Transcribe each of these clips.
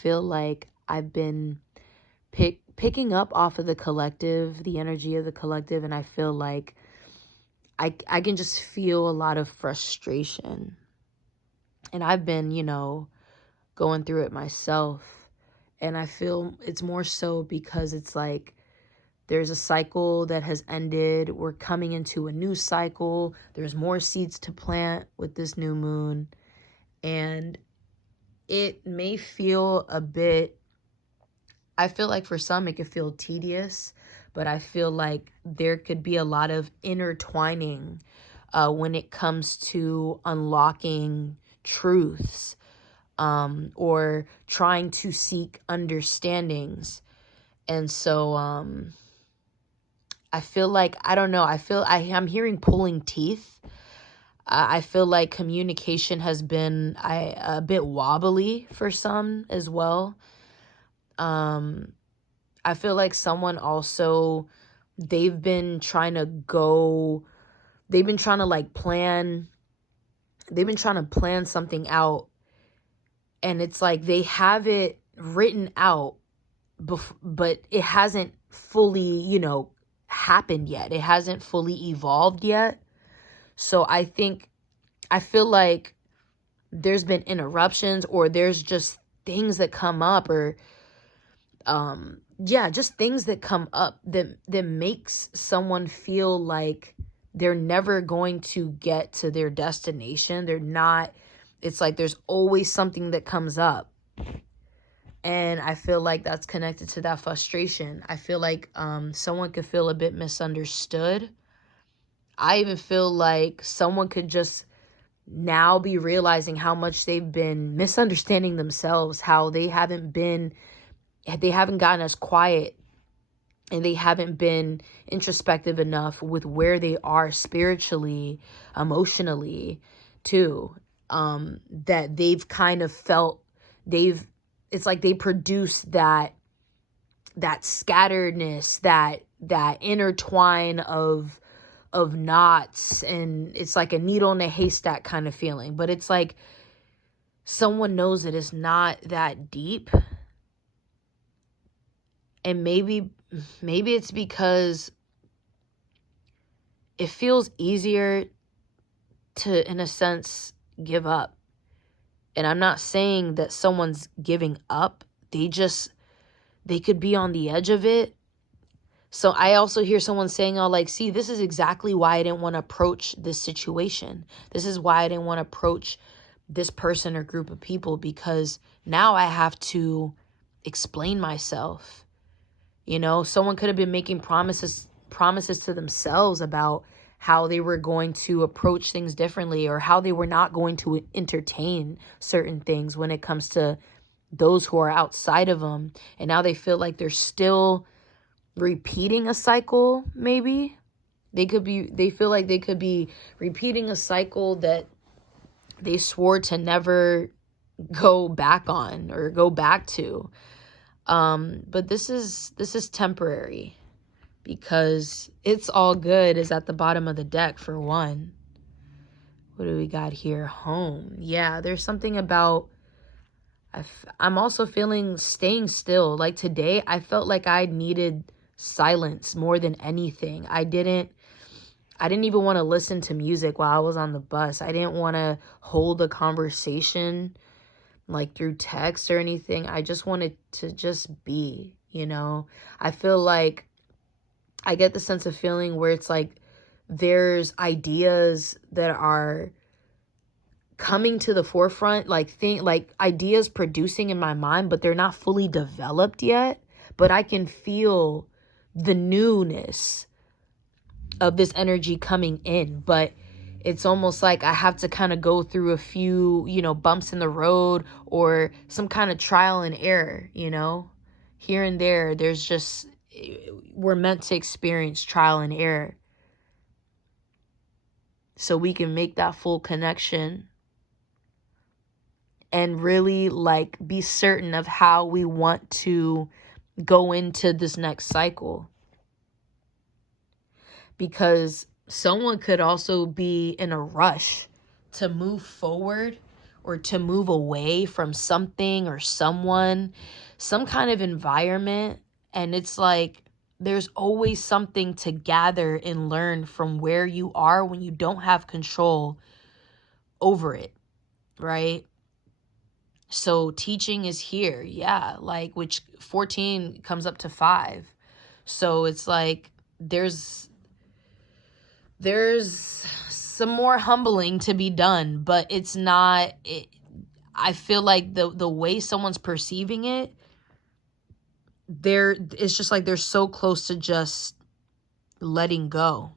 feel like I've been picking up off of the collective, the energy of the collective, and I feel like I can just feel a lot of frustration. And I've been, going through it myself. And I feel it's more so because it's like there's a cycle that has ended. We're coming into a new cycle. There's more seeds to plant with this new moon. And it may feel a bit, I feel like for some it could feel tedious, but I feel like there could be a lot of intertwining when it comes to unlocking truths, or trying to seek understandings. And so I feel like, I don't know, I'm hearing pulling teeth. I feel like communication has been a bit wobbly for some as well. I feel like someone also, they've been trying to plan something out, and it's like they have it written out, but it hasn't fully, happened yet. It hasn't fully evolved yet. So I feel like there's been interruptions, or there's just things that come up, or just things that come up that makes someone feel like they're never going to get to their destination. It's like there's always something that comes up. And I feel like that's connected to that frustration. I feel like someone could feel a bit misunderstood. I even feel like someone could just now be realizing how much they've been misunderstanding themselves, how they haven't gotten as quiet, and they haven't been introspective enough with where they are spiritually, emotionally, too. That they've kind of felt it's like they produce that scatteredness, that intertwine of knots, and it's like a needle in a haystack kind of feeling. But it's like someone knows that it's not that deep. And maybe it's because it feels easier to, in a sense, give up. And I'm not saying that someone's giving up. They could be on the edge of it. So I also hear someone saying, see, this is exactly why I didn't want to approach this situation. This is why I didn't want to approach this person or group of people, because now I have to explain myself. Someone could have been making promises to themselves about how they were going to approach things differently, or how they were not going to entertain certain things when it comes to those who are outside of them. And now they feel like they're still repeating a cycle. Maybe they feel like they could be repeating a cycle that they swore to never go back on or go back to. But this is temporary, because It's All Good is at the bottom of the deck for one. What do we got here? Home. Yeah, there's something about, I'm also feeling staying still. Like today, I felt like I needed silence more than anything. I didn't even want to listen to music while I was on the bus. I didn't want to hold a conversation like through text or anything. I just wanted to just be, I feel like I get the sense of feeling where it's like there's ideas that are coming to the forefront, like ideas producing in my mind, but they're not fully developed yet. But I can feel the newness of this energy coming in. But it's almost like I have to kind of go through a few, bumps in the road, or some kind of trial and error, here and there. We're meant to experience trial and error so we can make that full connection and really be certain of how we want to go into this next cycle. Because someone could also be in a rush to move forward or to move away from something or someone, some kind of environment. And it's like, there's always something to gather and learn from where you are when you don't have control over it, right? So teaching is here, yeah, like, which 14 comes up to 5. So it's like there's some more humbling to be done, but it's not it, I feel like the way someone's perceiving it, it's just like they're so close to just letting go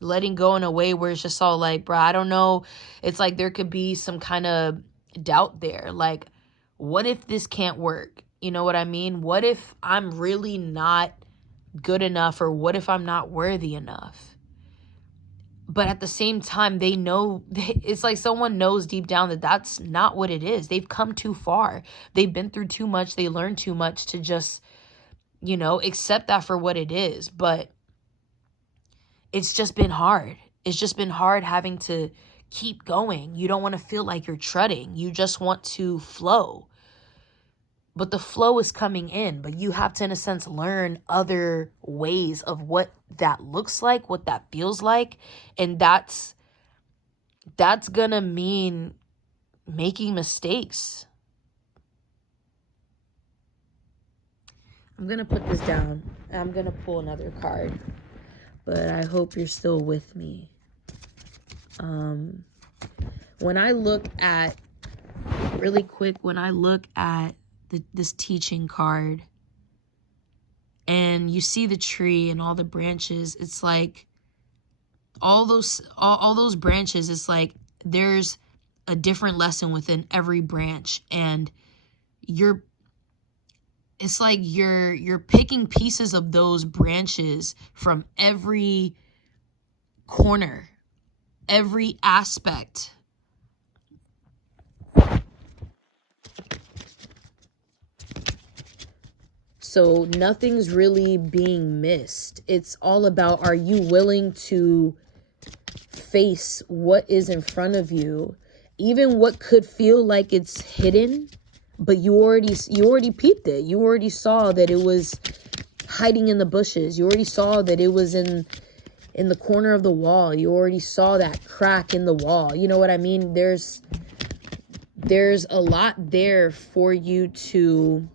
in a way where it's just all like, bro, I don't know. It's like there could be some kind of doubt there. Like, what if this can't work? You know what I mean? What if I'm really not good enough, or what if I'm not worthy enough? But at the same time, they know, it's like someone knows deep down that that's not what it is. They've come too far. They've been through too much. They learned too much to just, accept that for what it is. But it's just been hard. It's just been hard having to keep going. You don't want to feel like you're treading. You just want to flow. But the flow is coming in. But you have to, in a sense, learn other ways of what that looks like, what that feels like. And that's going to mean making mistakes. I'm going to put this down. I'm going to pull another card. But I hope you're still with me. When I look at, really quick, when I look at this teaching card, and you see the tree and all the branches, it's like all those branches, it's like there's a different lesson within every branch, and it's like you're picking pieces of those branches from every corner, every aspect. So nothing's really being missed. It's all about, are you willing to face what is in front of you, even what could feel like it's hidden, but you already peeped it. You already saw that it was hiding in the bushes. You already saw that it was in the corner of the wall. You already saw that crack in the wall. You know what I mean? There's a lot there for you to,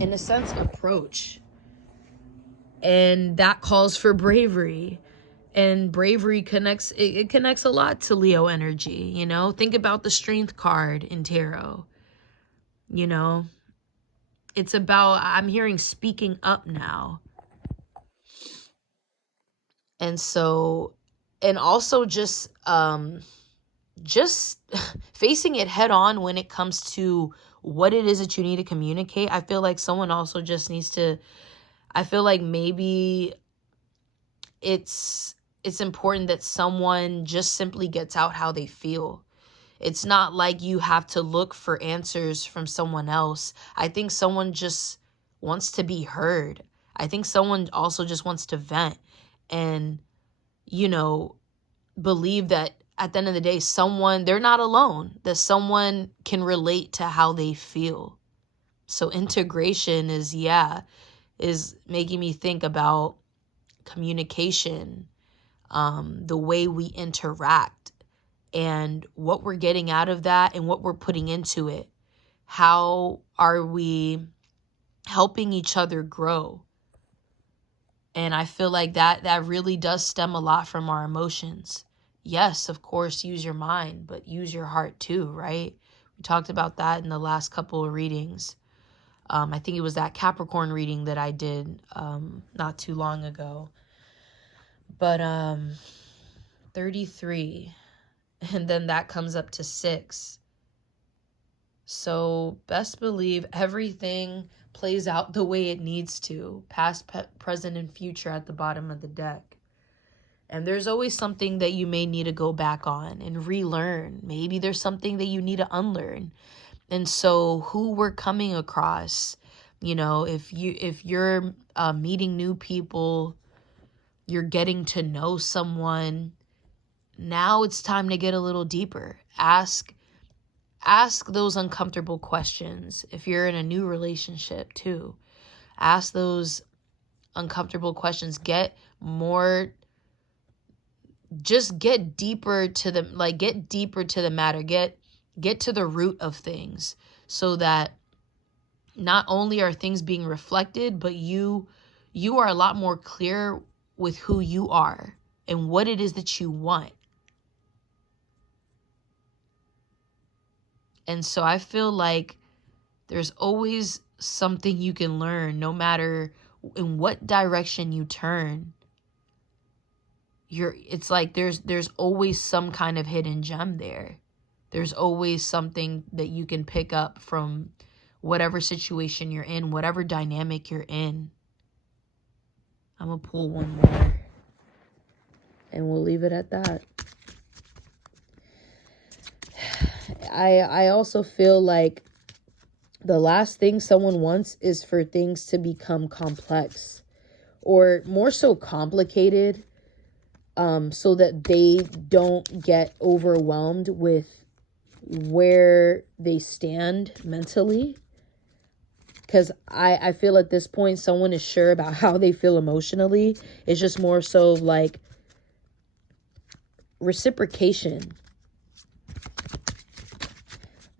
in a sense, approach. And that calls for bravery. And bravery connects a lot to Leo energy, Think about the strength card in tarot. It's about, I'm hearing speaking up now. And so, and also just facing it head on when it comes to what it is that you need to communicate. I feel like someone also just needs to, I feel like maybe it's important that someone just simply gets out how they feel. It's not like you have to look for answers from someone else. I think someone just wants to be heard. I think someone also just wants to vent and, believe that at the end of the day, they're not alone, that someone can relate to how they feel. So integration is making me think about communication, the way we interact, and what we're getting out of that and what we're putting into it. How are we helping each other grow? And I feel like that really does stem a lot from our emotions. Yes, of course, use your mind, but use your heart too, right? We talked about that in the last couple of readings. I think it was that Capricorn reading that I did not too long ago. But 33, and then that comes up to 6. So best believe everything plays out the way it needs to. Past, present, and future at the bottom of the deck. And there's always something that you may need to go back on and relearn. Maybe there's something that you need to unlearn. And so who we're coming across, if you're meeting new people, you're getting to know someone, now it's time to get a little deeper. Ask ask those uncomfortable questions. If you're in a new relationship too, ask those uncomfortable questions. Get deeper to the matter. Get to the root of things, so that not only are things being reflected, but you are a lot more clear with who you are and what it is that you want. And so I feel like there's always something you can learn, no matter in what direction you turn. It's like there's always some kind of hidden gem there. There's always something that you can pick up from whatever situation you're in, whatever dynamic you're in. I'm gonna pull one more and we'll leave it at that. I also feel like the last thing someone wants is for things to become complex, or more so complicated, so that they don't get overwhelmed with where they stand mentally. Because I feel at this point someone is sure about how they feel emotionally. It's just more so like reciprocation.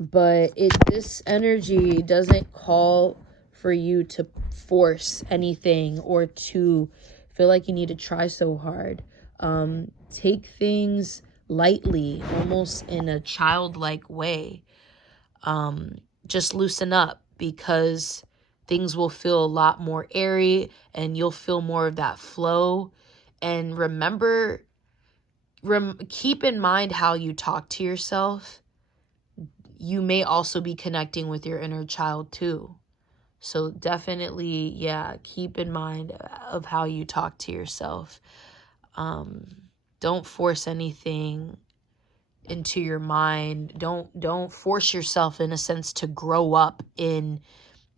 But this energy doesn't call for you to force anything or to feel like you need to try so hard. Take things lightly, almost in a childlike way. Just loosen up, because things will feel a lot more airy and you'll feel more of that flow. And remember, keep in mind how you talk to yourself. You may also be connecting with your inner child too. So definitely, keep in mind of how you talk to yourself. Don't force anything into your mind. Don't force yourself, in a sense, to grow up in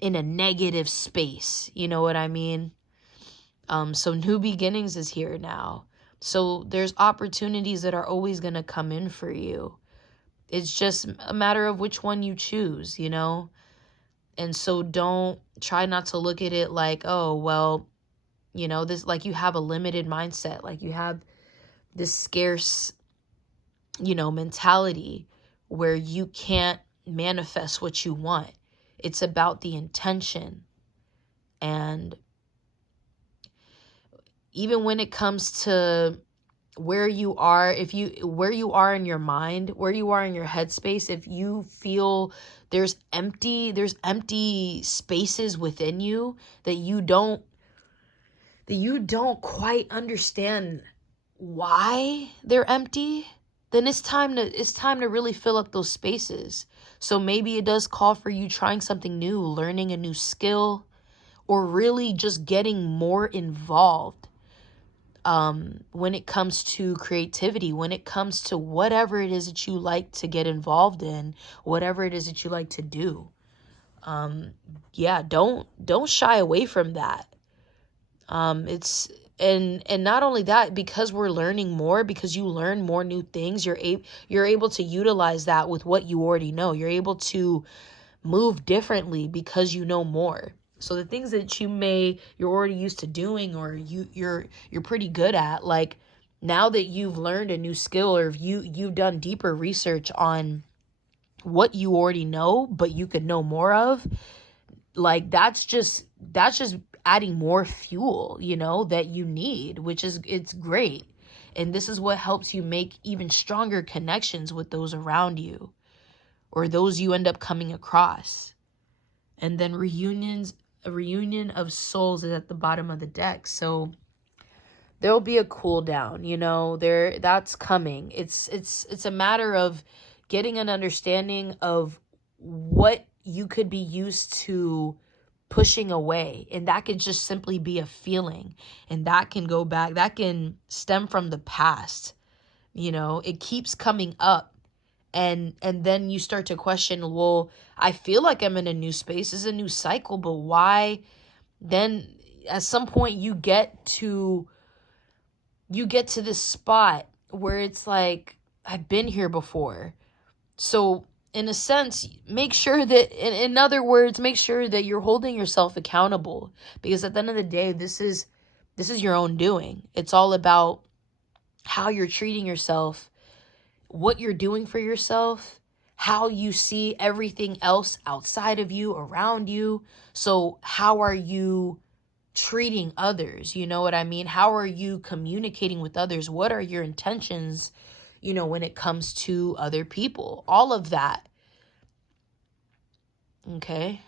a negative space. You know what I mean? So new beginnings is here now. So there's opportunities that are always going to come in for you. It's just a matter of which one you choose, you know? And so don't try not to look at it like, oh, well, you know, this, like you have a limited mindset, like you have this scarce, you know, mentality where you can't manifest what you want. It's about the intention. And even when it comes to where you are, where you are in your mind, where you are in your headspace, if you feel there's empty spaces within you that you don't quite understand why they're empty, then it's time to really fill up those spaces. So maybe it does call for you trying something new, learning a new skill, or really just getting more involved. When it comes to creativity, when it comes to whatever it is that you like to get involved in, whatever it is that you like to do. Don't shy away from that. It's and not only that, because we're learning more, because you learn more new things, you're able to utilize that with what you already know. You're able to move differently because you know more. So the things that you're already used to doing, or you're pretty good at, like now that you've learned a new skill, or you've done deeper research on what you already know but you could know more of, like that's just adding more fuel, you know, that you need, which is, it's great. And this is what helps you make even stronger connections with those around you, or those you end up coming across. And then a reunion of souls is at the bottom of the deck. So there'll be a cool down, you know, that's coming. It's a matter of getting an understanding of what you could be used to pushing away. And that could just simply be a feeling. And that can go back, that can stem from the past. You know, it keeps coming up. And then you start to question, well, I feel like I'm in a new space, it's a new cycle, but why? Then at some point you get to this spot where it's like, I've been here before. So in a sense, make sure that, in other words, make sure that you're holding yourself accountable, because at the end of the day, this is your own doing. It's all about how you're treating yourself, what you're doing for yourself, how you see everything else outside of you, around you. So how are you treating others? You know what I mean? How are you communicating with others? What are your intentions, when it comes to other people? All of that. Okay?